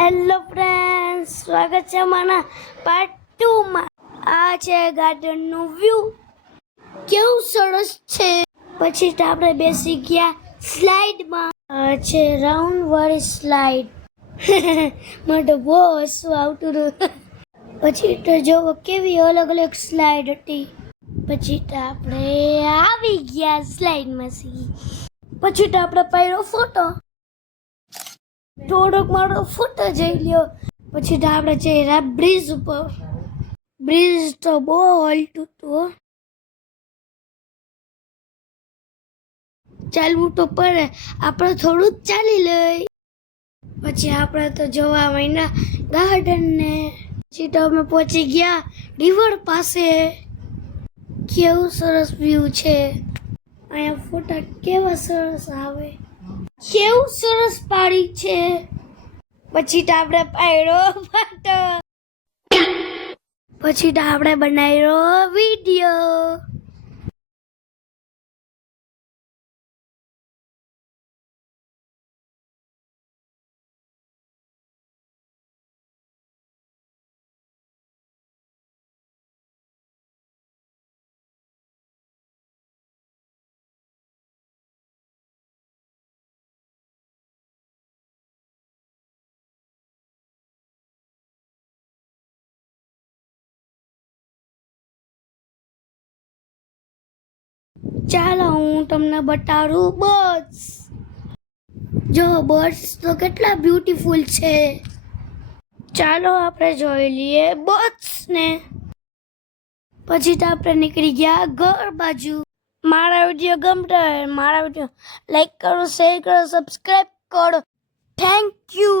Hello friends, સ્વાગત છે અમારા પાર્ટ 2 માં. આ છે ગાર્ડન નું વ્યૂ, કેવું સરસ છે. પછી તો આપણે બેસી ગયા સ્લાઇડ માં. આ છે રાઉન્ડ વાળી સ્લાઇડ. મને તો બહુ હસવું આવતું હતું. પછી તો જોવો કેવી અલગ અલગ સ્લાઇડ હતી. પછી તો આપણે આવી ગયા સ્લાઇડ માંથી. પછી તો આપણે પાડ્યો ફોટો. થોડોક મારો ફોટો જઈ લ્યો. પછી તો આપણે જઈ બ્રિજ ઉપર. બ્રિજ તો બહુ હલતું હતું. ચાલવું તો પડે, આપણે થોડું જ ચાલી લઈ. પછી આપણે તો જોવા માંડ્યા ગાર્ડન ને. પછી તો અમે પહોંચી ગયા રિવર પાસે. કેવું સરસ વ્યૂ છે. અહીંયા ફોટા કેવા સરસ આવે. કેવું સરસ પાડી છે. પછી તો આપણે પાડ્યો ફોટો. પછી તો આપણે બનાવ્યો વિડીયો. ચાલો હું તમને બતાડું બર્ડ્સ. જો બર્ડ્સ તો કેટલા બ્યુટીફુલ છે. ચાલો આપણે જોઈ લઈએ બર્ડ્સ ને. પછી તો આપણે નીકળી ગયા ઘર બાજુ. મારા વિડીયો ગમતો હોય મારા વિડીયો લાઈક કરો, શેર કરો, સબસ્ક્રાઇબ કરો. Thank you.